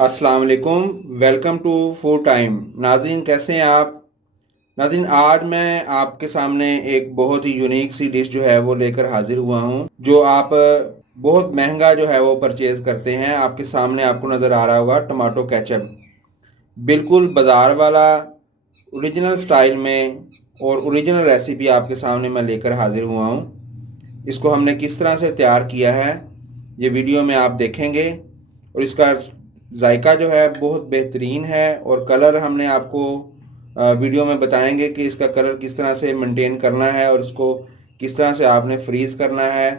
अस्सलाम वालेकुम। Welcome to food time. नाज़रीन, कैसे हैं आप? नाज़रीन, आज मैं आपके सामने एक बहुत ही यूनिक सी डिश जो है वो लेकर हाजिर हुआ हूँ, जो आप बहुत महंगा जो है वो परचेज़ करते हैं। आपके सामने आपको नज़र आ रहा होगा टमाटो केचप, बिल्कुल बाज़ार वाला ओरिजिनल स्टाइल में और ओरिजिनल रेसिपी आपके सामने मैं लेकर हाजिर हुआ हूँ। इसको हमने किस तरह से तैयार किया है ये वीडियो में आप देखेंगे, और इसका जायका जो है बहुत बेहतरीन है। और कलर हमने आपको वीडियो में बताएंगे कि इसका कलर किस तरह से मेंटेन करना है और इसको किस तरह से आपने फ्रीज़ करना है,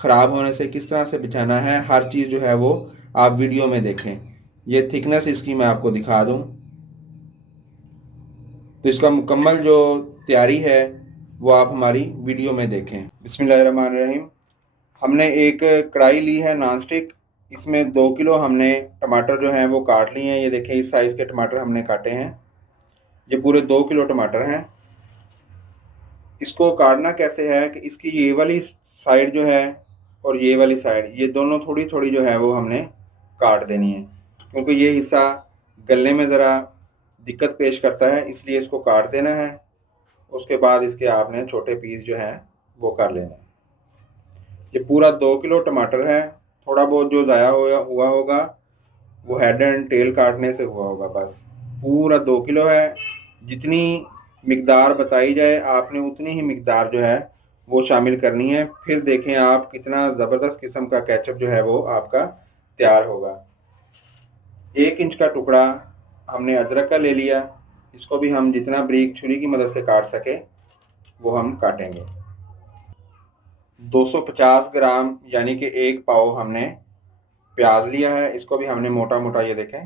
ख़राब होने से किस तरह से बचाना है। हर चीज़ जो है वो आप वीडियो में देखें। ये थिकनेस इसकी मैं आपको दिखा दूं, तो इसका मुकम्मल जो तैयारी है वो आप हमारी वीडियो में देखें। बिस्मिल्लाहिर्रहमानिर्रहीम। हमने एक कढ़ाई ली है नॉन स्टिक। इसमें 2 किलो हमने टमाटर जो हैं वो काट लिए हैं। ये देखें, इस साइज़ के टमाटर हमने काटे हैं। ये पूरे 2 किलो टमाटर हैं। इसको काटना कैसे है कि इसकी ये वाली साइड जो है और ये वाली साइड, ये दोनों थोड़ी थोड़ी जो है वो हमने काट देनी है, क्योंकि ये हिस्सा गलने में ज़रा दिक्कत पेश करता है, इसलिए इसको काट देना है। उसके बाद इसके आपने छोटे पीस जो हैं वो कर लेना है। ये पूरा 2 किलो टमाटर है। थोड़ा बहुत जो ज़ाया हुआ होगा वो हेड एंड टेल काटने से हुआ होगा, बस। पूरा 2 किलो है। जितनी मिकदार बताई जाए आपने उतनी ही मिकदार जो है वो शामिल करनी है। फिर देखें आप कितना ज़बरदस्त किस्म का केचप जो है वो आपका तैयार होगा। 1 इंच का टुकड़ा हमने अदरक का ले लिया। इसको भी हम जितना बारीक छुरी की मदद से काट सके वो हम काटेंगे। 250 ग्राम यानी कि 1 पाव हमने प्याज लिया है। इसको भी हमने मोटा मोटा ये देखें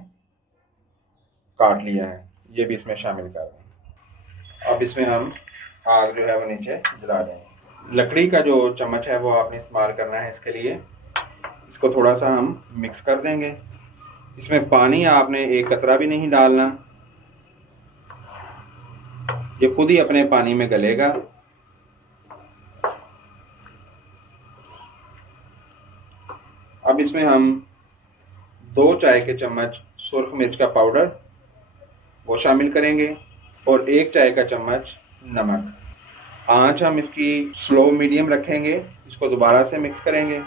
काट लिया है। ये भी इसमें शामिल कर दें। अब इसमें हम आग जो है वो नीचे जला देंगे। लकड़ी का जो चम्मच है वो आपने इस्तेमाल करना है इसके लिए। इसको थोड़ा सा हम मिक्स कर देंगे। इसमें पानी आपने एक कतरा भी नहीं डालना, ये खुद ही अपने पानी में गलेगा। अब इसमें हम 2 चाय के चम्मच सुर्ख मिर्च का पाउडर वो शामिल करेंगे और 1 चाय का चम्मच नमक। आंच हम इसकी स्लो मीडियम रखेंगे। इसको दोबारा से मिक्स करेंगे।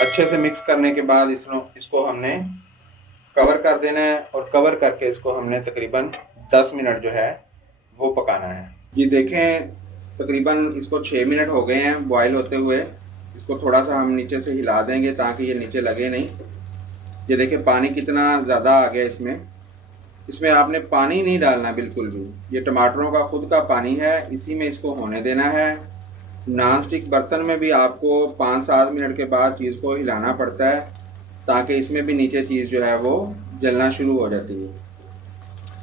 अच्छे से मिक्स करने के बाद इसको हमने कवर कर देना है, और कवर करके इसको हमने तकरीबन 10 मिनट जो है वो पकाना है। ये देखें, तकरीबन इसको 6 मिनट हो गए हैं बॉयल होते हुए। इसको थोड़ा सा हम नीचे से हिला देंगे ताकि ये नीचे लगे नहीं। ये देखें पानी कितना ज़्यादा आ गया इसमें। इसमें आपने पानी नहीं डालना बिल्कुल भी, ये टमाटरों का खुद का पानी है, इसी में इसको होने देना है। नॉन स्टिक बर्तन में भी आपको 5-7 मिनट के बाद चीज़ को हिलाना पड़ता है, ताकि इसमें भी नीचे चीज़ जो है वो जलना शुरू हो जाती है।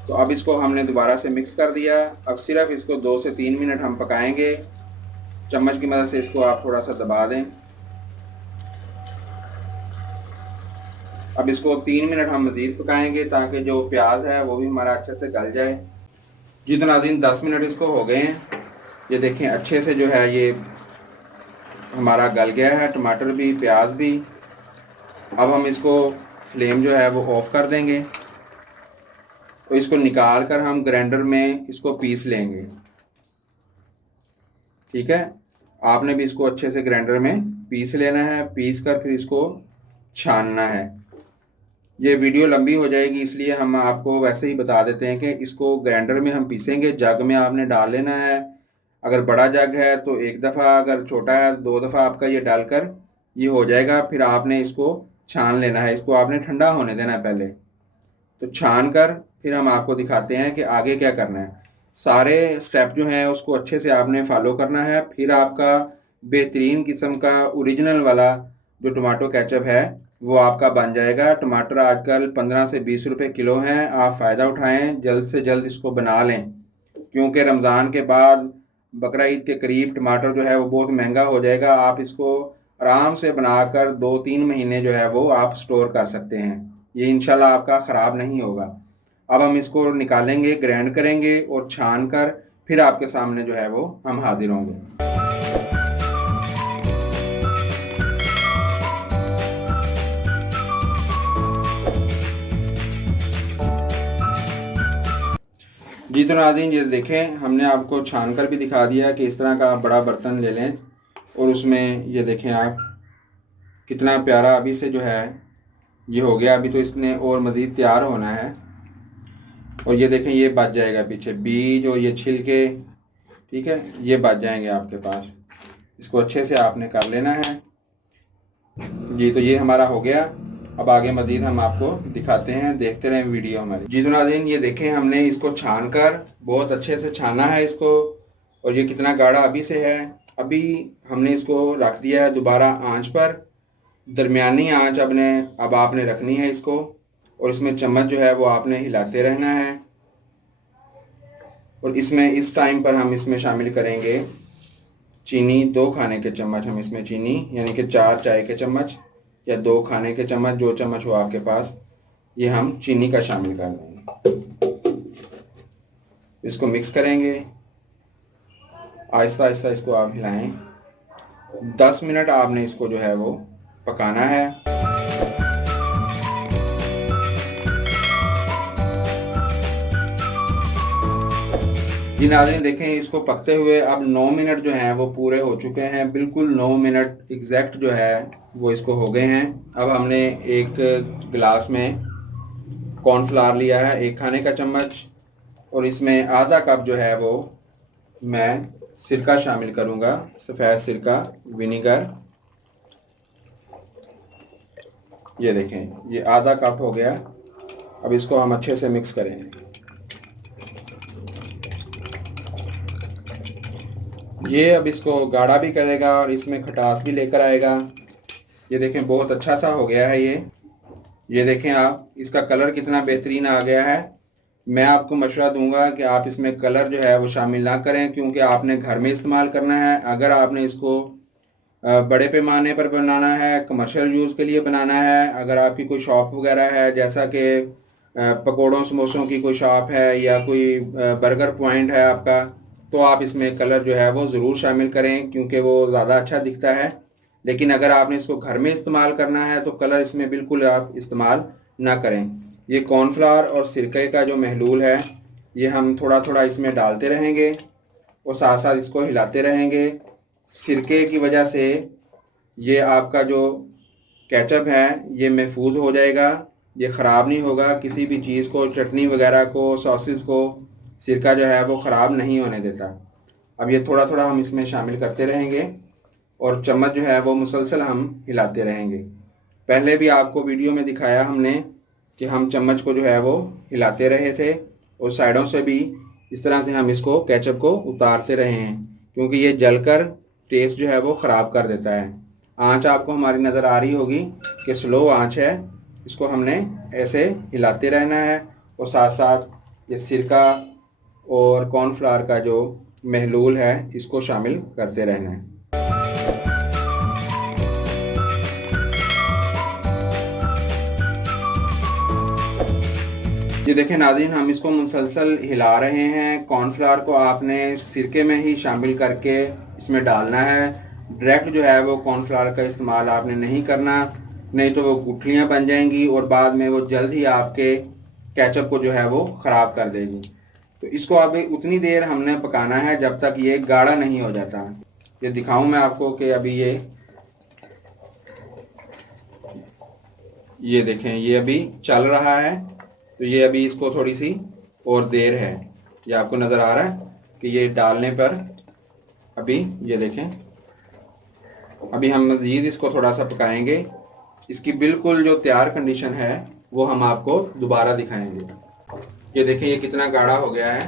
तो अब इसको हमने दोबारा से मिक्स कर दिया। अब सिर्फ इसको 2 से 3 मिनट हम पकाएंगे। चम्मच की मदद से इसको आप थोड़ा सा दबा दें। अब इसको 3 मिनट हम मज़ीद पकाएंगे ताकि जो प्याज है वो भी हमारा अच्छे से गल जाए। जी तो नाज़रीन, 10 मिनट इसको हो गए हैं। ये देखें अच्छे से जो है ये हमारा गल गया है, टमाटर भी प्याज भी। अब हम इसको फ्लेम जो है वो ऑफ़ कर देंगे, तो इसको निकाल कर हम ग्राइंडर में इसको पीस लेंगे। ठीक है, आपने भी इसको अच्छे से ग्राइंडर में पीस लेना है। पीस कर फिर इसको छानना है। ये वीडियो लंबी हो जाएगी, इसलिए हम आपको वैसे ही बता देते हैं कि इसको ग्राइंडर में हम पीसेंगे। जग में आपने डाल लेना है। अगर बड़ा जग है तो एक दफ़ा, अगर छोटा है 2 दफ़ा आपका ये डालकर ये हो जाएगा। फिर आपने इसको छान लेना है। इसको आपने ठंडा होने देना है पहले। तो छान कर फिर हम आपको दिखाते हैं कि आगे क्या करना है। सारे स्टेप जो हैं उसको अच्छे से आपने फॉलो करना है। फिर आपका बेहतरीन किस्म का ओरिजिनल वाला जो टमाटो केचप है वो आपका बन जाएगा। टमाटर आजकल 15 से 20 रुपए किलो हैं। आप फ़ायदा उठाएं, जल्द से जल्द इसको बना लें, क्योंकि रमज़ान के बाद बकरा ईद के करीब टमाटर जो है वो बहुत महंगा हो जाएगा। आप इसको आराम से बनाकर 2-3 महीने जो है वो आप स्टोर कर सकते हैं। ये इंशाल्लाह आपका ख़राब नहीं होगा। अब हम इसको निकालेंगे, ग्राइंड करेंगे और छान कर फिर आपके सामने जो है वो हम हाजिर होंगे। जी तो नाज़रीन ये देखें, हमने आपको छान कर भी दिखा दिया कि इस तरह का आप बड़ा बर्तन ले लें और उसमें ये देखें आप कितना प्यारा अभी से जो है ये हो गया। अभी तो इसने और मज़ीद तैयार होना है। और ये देखें ये बच जाएगा पीछे बीज और ये छिलके, ठीक है, ये बच जाएंगे आपके पास। इसको अच्छे से आपने कर लेना है। जी तो ये हमारा हो गया। अब आगे मज़ीद हम आपको दिखाते हैं, देखते रहें वीडियो हमारी। जी तो नाज़रीन ये देखें, हमने इसको छान कर बहुत अच्छे से छाना है इसको, और ये कितना गाढ़ा अभी से है। अभी हमने इसको रख दिया है दोबारा आंच पर, दरमियानी आंच अब आपने रखनी है इसको। और इसमें चम्मच जो है वो आपने हिलाते रहना है। और इसमें इस टाइम पर हम इसमें शामिल करेंगे चीनी, 2 खाने के चम्मच हम इसमें चीनी, यानी कि 4 चाय के चम्मच या 2 खाने के चम्मच, जो चम्मच हो आपके पास, ये हम चीनी का शामिल कर देंगे। इसको मिक्स करेंगे, आहिस्ता आहिस्ता इसको आप हिलाएं। 10 मिनट आपने इसको जो है वो पकाना है। जी नाज़रीन देखें, इसको पकते हुए अब 9 मिनट जो हैं वो पूरे हो चुके हैं। बिल्कुल 9 मिनट एग्जैक्ट जो है वो इसको हो गए हैं। अब हमने एक गिलास में कॉर्नफ्लावर लिया है, 1 खाने का चम्मच, और इसमें आधा कप जो है वो मैं सिरका शामिल करूँगा, सफ़ेद सिरका, विनीगर। ये देखें ये आधा कप हो गया। अब इसको हम अच्छे से मिक्स करेंगे। ये अब इसको गाढ़ा भी करेगा और इसमें खटास भी लेकर आएगा। ये देखें बहुत अच्छा सा हो गया है ये देखें आप, इसका कलर कितना बेहतरीन आ गया है। मैं आपको मशवरा दूंगा कि आप इसमें कलर जो है वो शामिल ना करें, क्योंकि आपने घर में इस्तेमाल करना है। अगर आपने इसको बड़े पैमाने पर बनाना है, कमर्शियल यूज़ के लिए बनाना है, अगर आपकी कोई शॉप वगैरह है, जैसा कि पकोड़ों समोसों की कोई शॉप है या कोई बर्गर पॉइंट है आपका, तो आप इसमें कलर जो है वो ज़रूर शामिल करें, क्योंकि वो ज़्यादा अच्छा दिखता है। लेकिन अगर आपने इसको घर में इस्तेमाल करना है तो कलर इसमें बिल्कुल आप इस्तेमाल ना करें। ये कॉर्नफ्लावर और सिरके का जो महलूल है ये हम थोड़ा थोड़ा इसमें डालते रहेंगे और साथ साथ इसको हिलाते रहेंगे। सिरके की वजह से ये आपका जो केचप है ये महफूज हो जाएगा, ये ख़राब नहीं होगा। किसी भी चीज़ को, चटनी वगैरह को, सॉसेस को, सिरका जो है वो ख़राब नहीं होने देता। अब ये थोड़ा थोड़ा हम इसमें शामिल करते रहेंगे और चम्मच जो है वो मुसलसल हम हिलाते रहेंगे। पहले भी आपको वीडियो में दिखाया हमने कि हम चम्मच को जो है वो हिलाते रहे थे और साइडों से भी इस तरह से हम इसको केचप को उतारते रहे हैं, क्योंकि ये जलकर टेस्ट जो है वो ख़राब कर देता है। आंच आपको हमारी नज़र आ रही होगी कि स्लो आंच है। इसको हमने ऐसे हिलाते रहना है और साथ साथ ये सिरका और कॉर्नफ्लावर का जो महलूल है इसको शामिल करते रहना है। ये देखें नाज़रीन, हम इसको मुसलसल हिला रहे हैं। कॉर्नफ्लावर को आपने सिरके में ही शामिल करके इसमें डालना है। डायरेक्ट जो है वो कॉर्नफ्लावर का इस्तेमाल आपने नहीं करना, नहीं तो वो गुठलियाँ बन जाएंगी और बाद में वो जल्द ही आपके केचप को जो है वो ख़राब कर देगी। तो इसको अभी उतनी देर हमने पकाना है जब तक ये गाढ़ा नहीं हो जाता। ये दिखाऊं मैं आपको कि अभी ये देखें ये अभी चल रहा है। तो ये अभी इसको थोड़ी सी और देर है। ये आपको नज़र आ रहा है कि ये डालने पर अभी ये देखें, अभी हम मज़ीद इसको थोड़ा सा पकाएंगे। इसकी बिल्कुल जो तैयार कंडीशन है वो हम आपको दोबारा दिखाएंगे। ये देखें ये कितना गाढ़ा हो गया है।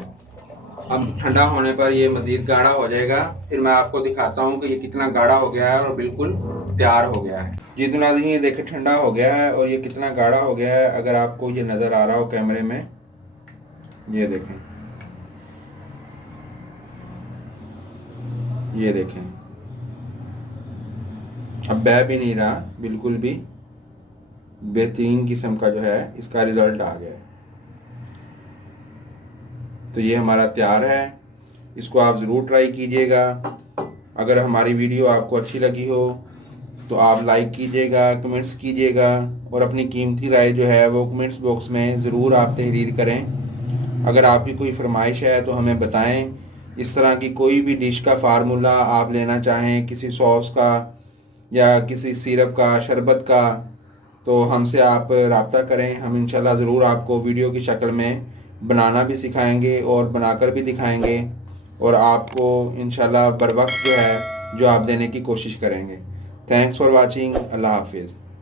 अब ठंडा होने पर ये मज़ीद गाढ़ा हो जाएगा। फिर मैं आपको दिखाता हूँ कि ये कितना गाढ़ा हो गया है और बिल्कुल तैयार हो गया है। जी तो नाज़रीन ये देखें ठंडा हो गया है और ये कितना गाढ़ा हो गया है। अगर आपको ये नज़र आ रहा हो कैमरे में, ये देखें, ये देखें, अब बह भी नहीं रहा, बिल्कुल भी बेहतरीन किस्म का जो है इसका रिज़ल्ट आ गया है। तो ये हमारा तैयार है। इसको आप ज़रूर ट्राई कीजिएगा। अगर हमारी वीडियो आपको अच्छी लगी हो तो आप लाइक कीजिएगा, कमेंट्स कीजिएगा और अपनी कीमती राय जो है वो कमेंट्स बॉक्स में ज़रूर आप तहरीर करें। अगर आपकी कोई फरमाइश है तो हमें बताएं। इस तरह की कोई भी डिश का फार्मूला आप लेना चाहें, किसी सॉस का या किसी सिरप का, शरबत का, तो हमसे आप रब्ता करें। हम इंशाल्लाह ज़रूर आपको वीडियो की शक्ल में बनाना भी सिखाएंगे और बनाकर भी दिखाएंगे, और आपको इंशाल्लाह बर वक्त जो है जो आप देने की कोशिश करेंगे। Thanks for watching. अल्लाह हाफिज़।